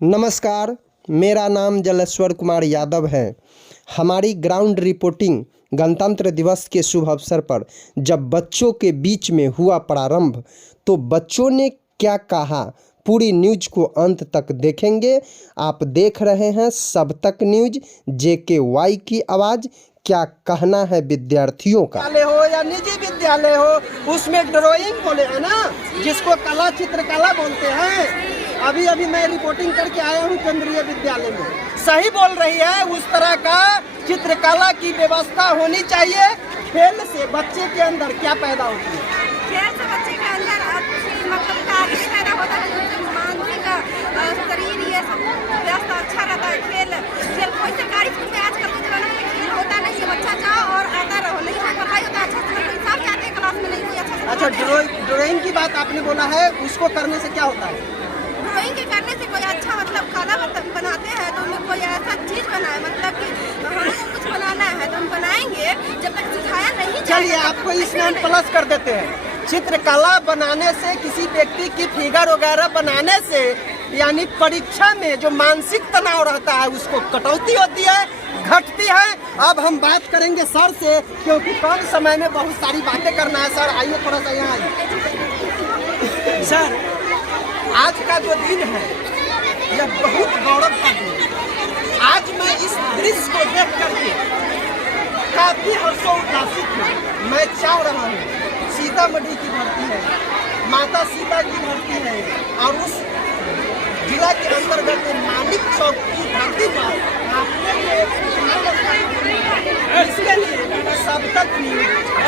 नमस्कार, मेरा नाम जलेश्वर कुमार यादव है। हमारी ग्राउंड रिपोर्टिंग गणतंत्र दिवस के शुभ अवसर पर जब बच्चों के बीच में हुआ प्रारंभ, तो बच्चों ने क्या कहा, पूरी न्यूज को अंत तक देखेंगे। आप देख रहे हैं सब तक न्यूज, JKY की आवाज़। क्या कहना है विद्यार्थियों का? विद्यालय हो या निजी विद्यालय हो, उसमें ड्राइंग बोले है ना, जिसको कला चित्रकला बोलते हैं। अभी अभी मैं रिपोर्टिंग करके आया हूँ केंद्रीय विद्यालय में। सही बोल रही है, उस तरह का चित्रकला की व्यवस्था होनी चाहिए। खेल से बच्चे के अंदर क्या पैदा होती है? खेल से बच्चे के अंदर अच्छी मतलब ताकत पैदा होता है, मानसिक शरीर ये सब व्यवस्था अच्छा रहता है। खेल कोई सरकारी स्कूल में आजकल के जमाने में खेल होता नहीं है। बच्चा जाओ और आता रहो, नहीं है पढ़ाई होता अच्छा से, कोई साथ जाते हैं क्लास में, नहीं कोई अच्छा। अच्छा, ड्राइंग की बात आपने बोला है, उसको करने से क्या होता है? ड्राइंग के करने से कोई अच्छा मतलब खाना बनाते हैं तो उनमें कोई ऐसा चीज बनाए, मतलब कि हमको कुछ बनाना है तो हम बनाएंगे, जब तक सिखाया नहीं। चलिए आपको इसमें प्लस कर देते हैं। चित्रकला बनाने से, किसी व्यक्ति की फिगर वगैरह बनाने से, यानी परीक्षा में जो मानसिक तनाव रहता है उसको कटौती होती है, घटती है। अब हम बात करेंगे सर से, क्योंकि कम समय में बहुत सारी बातें करना है। सर आइए, थोड़ा सा यहाँ आइए। सर, आज का जो दिन है यह बहुत गौरव का दिन है। आज मैं इस दृश्य को देख करके काफी हर्षोल्लासित हूँ। मैं चाह रहा हूँ सीतामढ़ी की धरती है, माता सीता की धरती है, और उस जिला के अंतर्गत मानिक चौक की धरती पर इसके लिए सब तक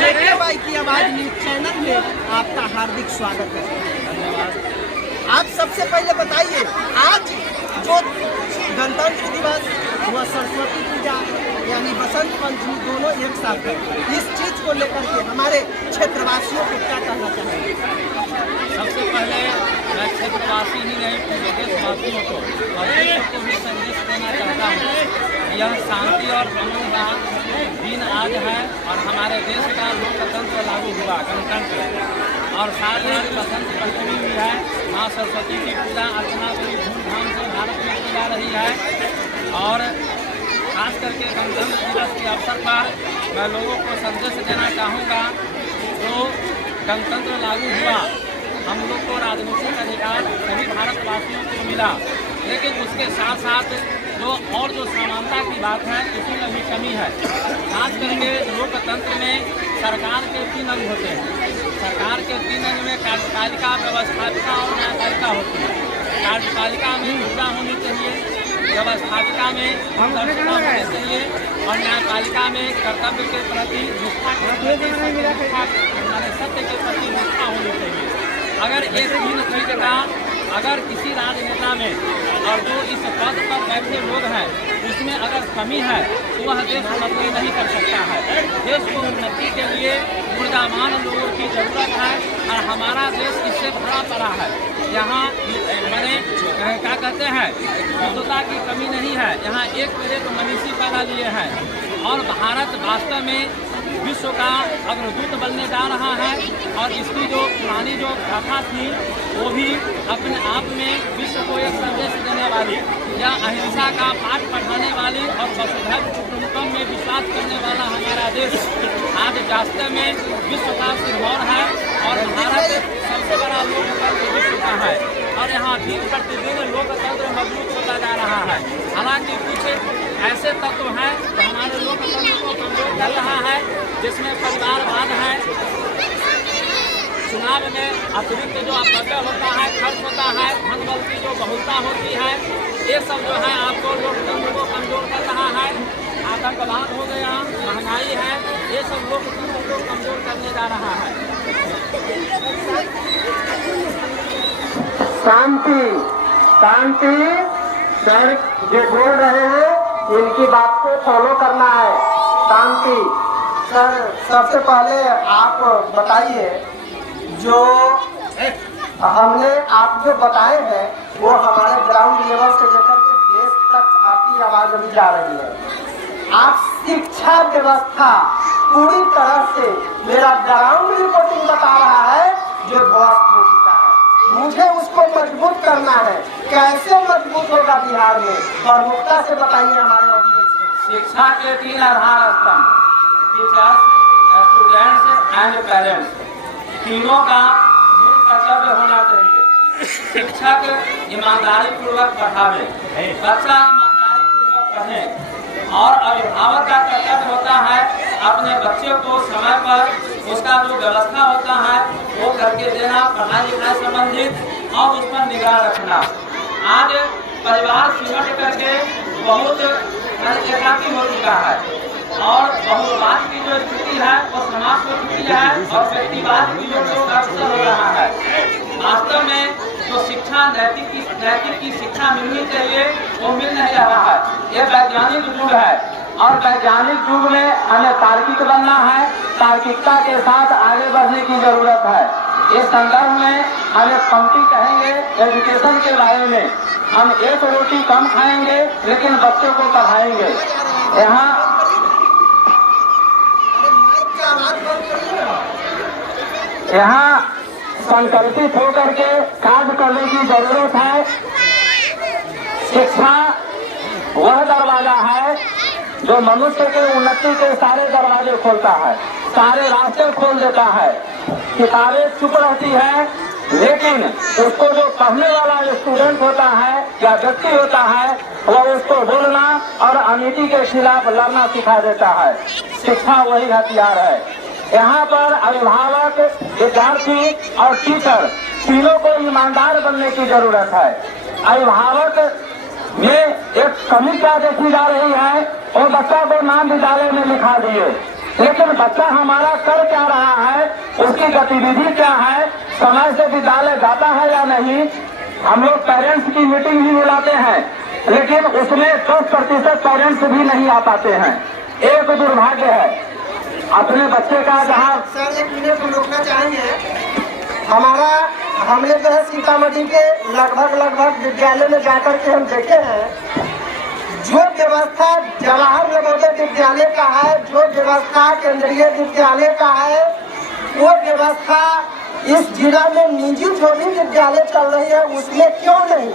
JKY की आवाज़ न्यूज चैनल में आपका हार्दिक स्वागत है। धन्यवाद। आप सबसे पहले बताइए, आज जो गणतंत्र दिवस व सरस्वती पूजा यानी बसंत पंचमी दोनों एक साथ है, इस चीज को लेकर के हमारे क्षेत्रवासियों को क्या कहना चाहेंगे? सबसे पहले मैं क्षेत्रवासी ही नहीं, पूरे देशवासियों को और देश को भी संदेश देना चाहता हूँ। यह शांति और अमन का दिन आज है और हमारे देश का लोकतंत्र लागू हुआ, गणतंत्र, और साथ ही बसंत पंचमी भी है। माँ सरस्वती की पूजा अर्चना बड़ी धूमधाम से भारत में की जा रही है। और खास करके गणतंत्र दिवस के अवसर पर मैं लोगों को संदेश देना चाहूँगा, जो गणतंत्र लागू हुआ, हम लोग को राजनीतिक अधिकार सभी भारतवासियों को मिला, लेकिन उसके साथ साथ जो समानता की बात है उसमें भी कमी है। खास करके लोकतंत्र में सरकार के 3 अंग होते हैं। सरकार के 3 अंग में कार्यपालिका, व्यवस्थापिका और न्यायपालिका होती है। कार्यपालिका में पूजा होनी चाहिए, व्यवस्थापिका में दक्षता होनी चाहिए और न्यायपालिका में कर्तव्य के प्रति निष्ठा के प्रति सत्य के प्रति निष्ठा होनी चाहिए। अगर ये 3 चीज का अगर किसी राजनेता में और जो इस पद पर बैठे लोग हैं उसमें अगर कमी है तो वह देश उन्नति नहीं कर सकता है। देश को उन्नति के लिए ऊर्जावान लोगों की जरूरत है और हमारा देश इससे भरा पड़ा है। यहाँ मैंने क्या कहते हैं, शुद्धता की कमी नहीं है। यहाँ एक मेरे तो मनीषी पैदा लिए हैं और भारत वास्तव में विश्व का अग्रदूत बनने जा रहा है। और इसकी जो पुरानी जो गाथा थी वो भी अपने आप में विश्व को एक संदेश देने वाली, या अहिंसा का पाठ पढ़ाने वाली और वसुधैव कुटुंबकम में विश्वास करने वाला हमारा देश आज वास्तव में विश्व का सिरमौर है और भारत सबसे बड़ा लोकतंत्र विश्व का है। और यहाँ दिन प्रतिदिन लोकतंत्र मजबूत होता जा रहा है। हालांकि कुछ ऐसे तत्व हैं तो हमारे लोकतंत्र को कमजोर कर रहा है, जिसमें परिवारवाद है, चुनाव में अतिरिक्त जो अपव्यय होता है, खर्च होता है, धन बल की जो बहुलता होती है, ये सब जो है आपको लोकतंत्र को कमजोर कर रहा है। आतंकवाद हो गया, महंगाई है, ये सब लोकतंत्र को कमजोर करने जा रहा है। शांति शांति। सर जो बोल रहे हैं इनकी बात को फॉलो करना है। शांति। सर सबसे पहले आप बताइए, जो हमने आप जो बताए हैं वो हमारे ग्राउंड लेवल से लेकर के देश तक आपकी आवाज अभी जा रही है। आप शिक्षा व्यवस्था पूरी तरह से, मेरा ग्राउंड रिपोर्टिंग बता रहा है, जो ध्वस्त हो चुका है। मुझे उसको मजबूत करना है। कैसे मजबूत होगा? होगा बिहार में, प्रमुखता से बताइए हमारे ऑडियंस को। शिक्षा के 3 आधार स्तंभ, टीचर्स, स्टूडेंट्स एंड पेरेंट्स, तीनों का मूल कर्तव्य होना चाहिए। शिक्षक ईमानदारी पूर्वक पढ़ावे, बच्चा ईमानदारी पूर्वक पढ़े, और अभिभावक का कर्तव्य होता है अपने बच्चे को समय पर उसका जो व्यवस्था होता है वो करके देना, पढ़ाई लिखाई संबंधित, और उस पर निगाह रखना। आज परिवार सिमट करके बहुत एकाकी हो चुका है और बहुवाद की जो स्थिति है वो समाज में चुकी है और व्यक्तिवाद की जो अक्सर हो रहा है। वास्तव में जो शिक्षा नैतिक की शिक्षा मिलनी चाहिए वो मिल नहीं रहा है। ये वैज्ञानिक युग है और वैज्ञानिक युग में हमें तार्किक बनना है, तार्किकता के साथ आगे बढ़ने की जरूरत है। इस संदर्भ में हम एक पंक्ति कहेंगे एजुकेशन के बारे में, हम एक रोटी कम खाएंगे लेकिन बच्चों को पढ़ाएंगे। यहाँ संकल्पित होकर के कार्य करने की जरूरत है। शिक्षा वह दरवाजा है जो मनुष्य के उन्नति के सारे दरवाजे खोलता है, सारे रास्ते खोल देता है। किताबें चुप रहती है लेकिन उसको जो पढ़ने वाला स्टूडेंट होता है या व्यक्ति होता है वह उसको बोलना और अनीति के खिलाफ लड़ना सिखा देता है। शिक्षा वही हथियार है। यहाँ पर अभिभावक, विद्यार्थी और टीचर तीनों को ईमानदार बनने की जरूरत है। अभिभावक में एक कमी क्या देखी जा रही है, और बच्चा को नाम विद्यालय में लिखा दिए, लेकिन बच्चा हमारा कर क्या रहा है, उसकी गतिविधि क्या है, समय से विद्यालय जाता है या नहीं। हम लोग पेरेंट्स की मीटिंग भी बुलाते हैं लेकिन उसमें 10% पेरेंट्स भी नहीं आ पाते हैं। एक दुर्भाग्य है अपने बच्चे का। जहाँ सर 1 मिनट हम रोकना चाहेंगे। हमने जो है सीतामढ़ी के लगभग विद्यालय में जाकर के हम देखे हैं जो व्यवस्था जवाहर नवोदय विद्यालय का है, जो व्यवस्था केंद्रीय विद्यालय का है, वो व्यवस्था इस जिला में निजी जो भी विद्यालय चल रही है उसमें क्यों नहीं?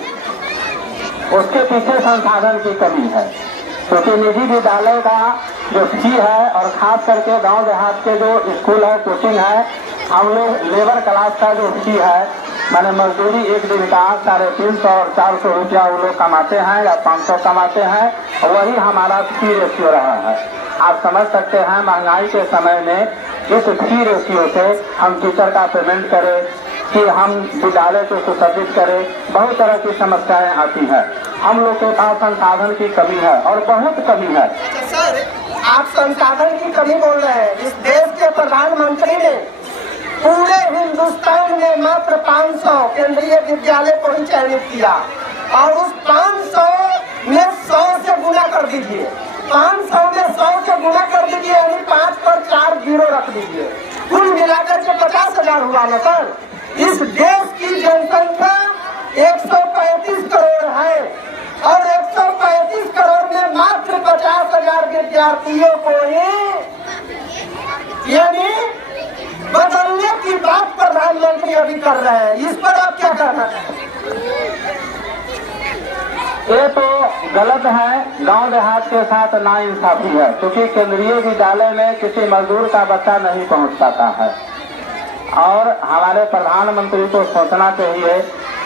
उसके पीछे संसाधन की कमी है, क्योंकि निजी विद्यालय का जो फी है और खास करके गांव देहात के जो स्कूल है, कोचिंग है, हम लोग लेबर क्लास का जो फी है, माने मजदूरी एक दिन का 350 और 400 रुपया वो लोग कमाते हैं या 500 कमाते हैं, वही हमारा फी रेशियो रहा है। आप समझ सकते हैं महंगाई के समय में इस फी रेशियो से हम टीचर का पेमेंट करें कि हम विद्यालय को सुसज्जित करें, बहुत तरह की समस्याएं आती हैं। हम लोग के पास संसाधन की कमी है और बहुत कमी है। सर आप संसाधन की कमी बोल रहे हैं। इस देश के प्रधानमंत्री ने पूरे हिंदुस्तान में मात्र 500 केंद्रीय विद्यालय को ही चयनित किया और उस 500 में 100 से गुना कर दीजिए, 500 में 100 से गुना कर दीजिए, यानी 5 पर 4 जीरो रख दीजिए, कुल मिलाकर के 50,000 हुआ ना सर। इस देश की जनसंख्या 135 करोड़ है और 135 करोड़ में मात्र 50,000 विद्यार्थियों को ही यानी बदलने की बात प्रधानमंत्री अभी कर रहे हैं। इस पर आप क्या कहना चाहते? ये तो गलत है, गांव देहात के साथ नाइंसाफी है, क्योंकि केंद्रीय विद्यालय में किसी मजदूर का बच्चा नहीं पहुंच पाता है। और हमारे प्रधानमंत्री को सोचना चाहिए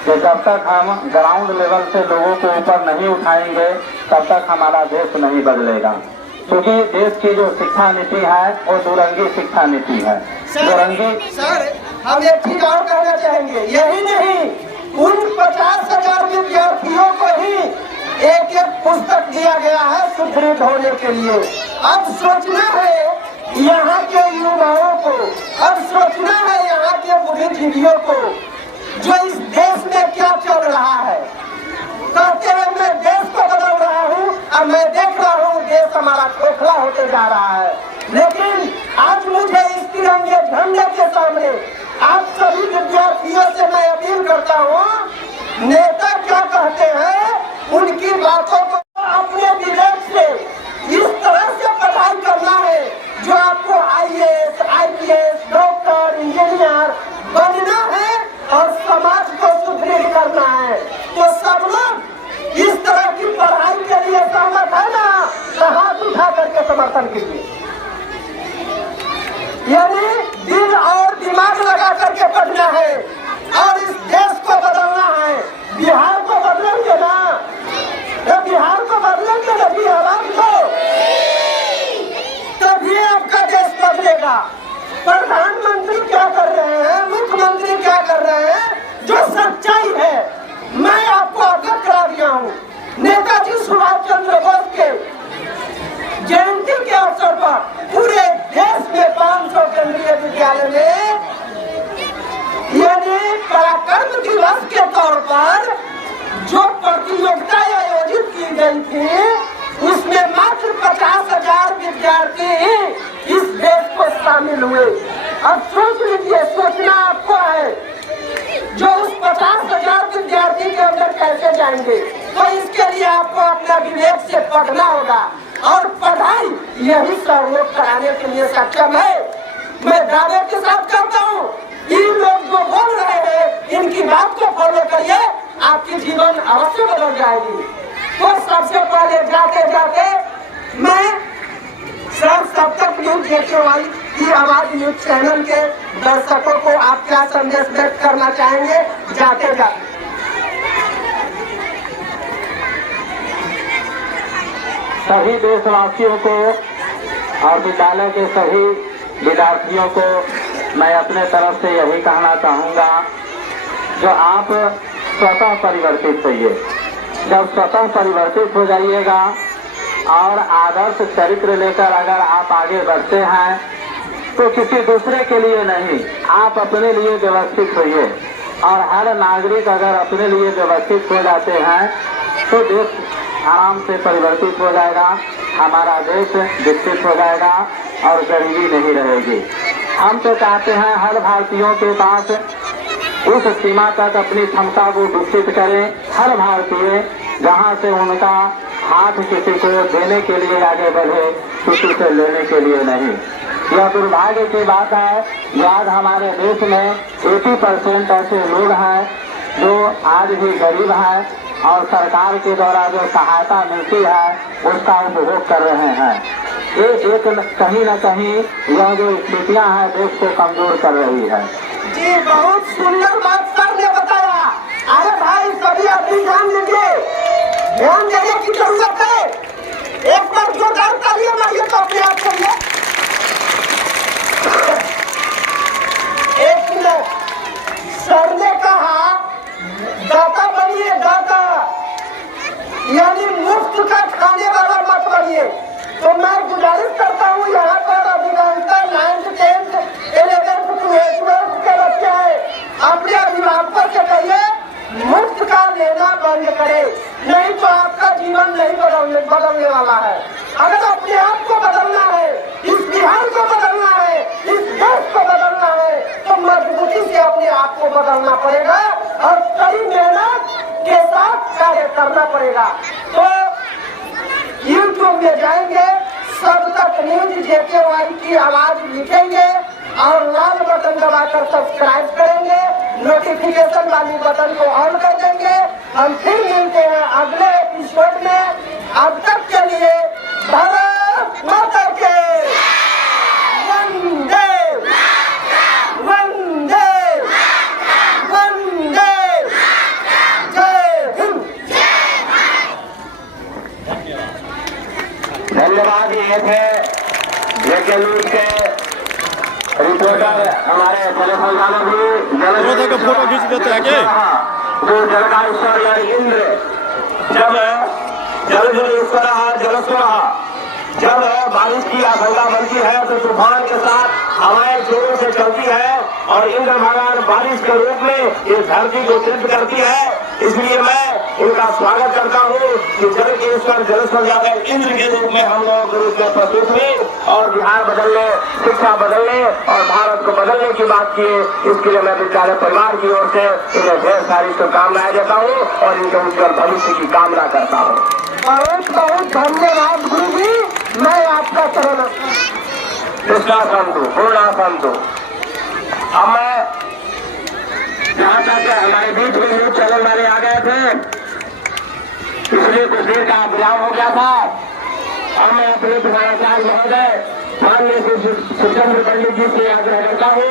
कि जब तक हम ग्राउंड लेवल से लोगों को ऊपर नहीं उठाएंगे तब तक हमारा देश नहीं बदलेगा, क्योंकि देश की जो शिक्षा नीति है वो दुरंगी शिक्षा नीति है। सर हम एक चीज और कहना चाहेंगे, यही नहीं उन 50,000 विद्यार्थियों को ही एक पुस्तक दिया गया है सुदृढ़ होने के लिए। अब सोचना है यहाँ के युवाओं को, अब सोचना है यहाँ के बुद्धिजीवियों को जो इस देश में क्या चल रहा है। कहते हैं मैं देश को बदल रहा हूँ और मैं देख रहा हूँ देश हमारा खोखला होते जा रहा है। लेकिन आज मुझे इस तिरंगे झंडे के सामने आप सभी विद्यार्थियों से मैं अपील करता हूँ, नेता क्या कहते हैं उनकी बातों को अपने विवेक से इस तरह से पढ़ाई करना है जो आपको IAS, IPS, डॉक्टर, इंजीनियर बनना है और समाज को सुदृढ़ करना है। तो सब लोग इस जाएगा। प्रधानमंत्री क्या कर रहे हैं, मुख्यमंत्री क्या कर रहे हैं, जो सच्चाई है मैं आपको अवगत करा दिया हूँ। नेताजी सुभाष चंद्र बोस के जयंती के अवसर पर पूरे देश में 500 केंद्रीय विद्यालय में यानी पराक्रम दिवस के तौर पर जो प्रतियोगिता आयोजित की गई थी उसमें मात्र 50,000 विद्यार्थी इस देश को शामिल हुए। अब सोच लीजिए, सोचना आपको है जो उस 50,000 विद्यार्थी के अंदर कैसे जाएंगे, तो इसके लिए आपको अपना विवेक से पढ़ना होगा और पढ़ाई यही सब लोग कराने के लिए सक्षम है। मैं दावे के साथ कहता हूँ, इन लोग जो बोल रहे हैं इनकी बात को फॉलो करिए, आपकी जीवन अवश्य बदल जाएगी। तो सबसे पहले जाते जाते मैं सब तक न्यूज देखने वाली की आवाज न्यूज चैनल के दर्शकों को आप क्या संदेश व्यक्त करना चाहेंगे जाते जाते? सभी देशवासियों को और विद्यालय के सभी विद्यार्थियों को मैं अपने तरफ से यही कहना चाहूँगा, जो आप स्वतः परिवर्तित होइए। जब स्वतः परिवर्तित हो जाइएगा और आदर्श चरित्र लेकर अगर आप आगे बढ़ते हैं तो किसी दूसरे के लिए नहीं, आप अपने लिए व्यवस्थित होइए। और हर नागरिक अगर अपने लिए व्यवस्थित हो जाते हैं तो देश आराम से परिवर्तित हो जाएगा, हमारा देश विकसित हो जाएगा और गरीबी नहीं रहेगी। हम तो चाहते हैं हर भारतीयों के पास उस सीमा तक अपनी क्षमता को विकसित करें, हर भारतीय जहां से उनका हाथ किसी को देने के लिए आगे बढ़े, किसी से लेने के लिए नहीं। यह दुर्भाग्य की बात है कि आज हमारे देश में 80% ऐसे लोग हैं जो आज भी गरीब हैं और सरकार के द्वारा जो सहायता मिलती है उसका उपभोग कर रहे हैं। ये एक कहीं न कहीं यह जो स्थितियां हैं देश को कमजोर कर रही है। जी बहुत सुंदर बात सर ने बताया। अरे भाई सभी आदमी ध्यान दीजिए, ध्यान देने की जरूरत है। एक बार जोरदार तालियां मारिए तो अपने आप करिए। एक मिनट, सर ने कहा दाता बनिए, दाता यानी मुफ्त का खाने वाला मत बनिए। तो मैं गुजारिश करता हूँ यहाँ पर अधिकांशतः 9th 10th 11th 12th के बच्चे हैं, अपने अभिभावकों से कहिए मुफ्त का लेना बंद करे, नहीं तो आपका जीवन नहीं बदलने वाला है। अगर अपने आप को बदलना है, इस बिहार को बदलना है, इस देश को बदलना है तो मजबूती से अपने आप को बदलना पड़ेगा और कड़ी मेहनत के साथ कार्य करना पड़ेगा। तो यूट्यूब में जाएंगे, सब तक न्यूज JKY की आवाज लिखेंगे और लाल बटन दबाकर सब्सक्राइब करेंगे, नोटिफिकेशन वाली बटन को ऑन कर देंगे। हम फिर मिलते हैं अगले एपिसोड में। अब तक के लिए भारत माता के वंदे वंदे वंदे, जय हिंद। धन्यवाद। ये थे JK न्यूज के रिपोर्टर हमारे जलस्वर यादव जी। का फोटो खींच देते हैं क्या? जो जल का ईश्वर यानी इंद्र, जब जल जलस्वर जब बारिश की आशंका बनती है तो तूफान के साथ हवाएं जोरों से चलती है और इंद्र भगवान बारिश के रूप में इस धरती को तृप्त करती है। इसलिए मैं इनका स्वागत करता हूँ कि जल के ईश्वर जलस्वर यादव इंद्र के रूप में हम लोगों के रूप में प्रस्तुत हुए और बिहार बदलने, शिक्षा बदलने और भारत को बदलने की बात किए। इसके लिए मैं विद्यालय परिवार की ओर से इन्हें ढेर सारी शुभकामनाएं देता हूँ और इनके उज्जवल भविष्य की कामना करता हूँ। बहुत बहुत धन्यवाद गुरु जी, मैं आपका चरण कृष्णा संतु पूर्णा संतु। अब मैं जहाँ तक हमारे बीच में न्यूज चैनल वाले आ गए थे इसलिए कुछ देर का विराम हो गया था। अब मैं अपने प्रधानाचार्य महोदय माननीय शिवचंद्र पंडित जी से आग्रह करता हूँ